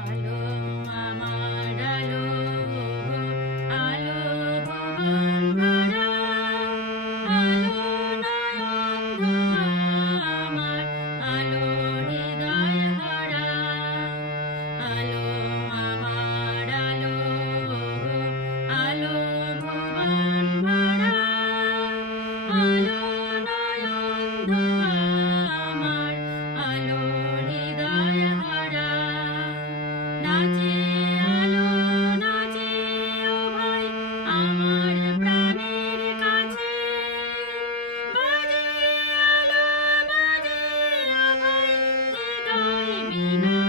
আলো আমার আলো আলো ভুবন ভরা আলো নয়ন আমার আলো হৃদয় ভরা আলো আমার আলো আলো ভুবন ভরা আলো নয়ন আমার আলো হৃদয় ভরা নাচে আলো নাচে ও ভাই আমার প্রাণের কাছে বাজে আলো বাজে ও ভাই হৃদয় বিনা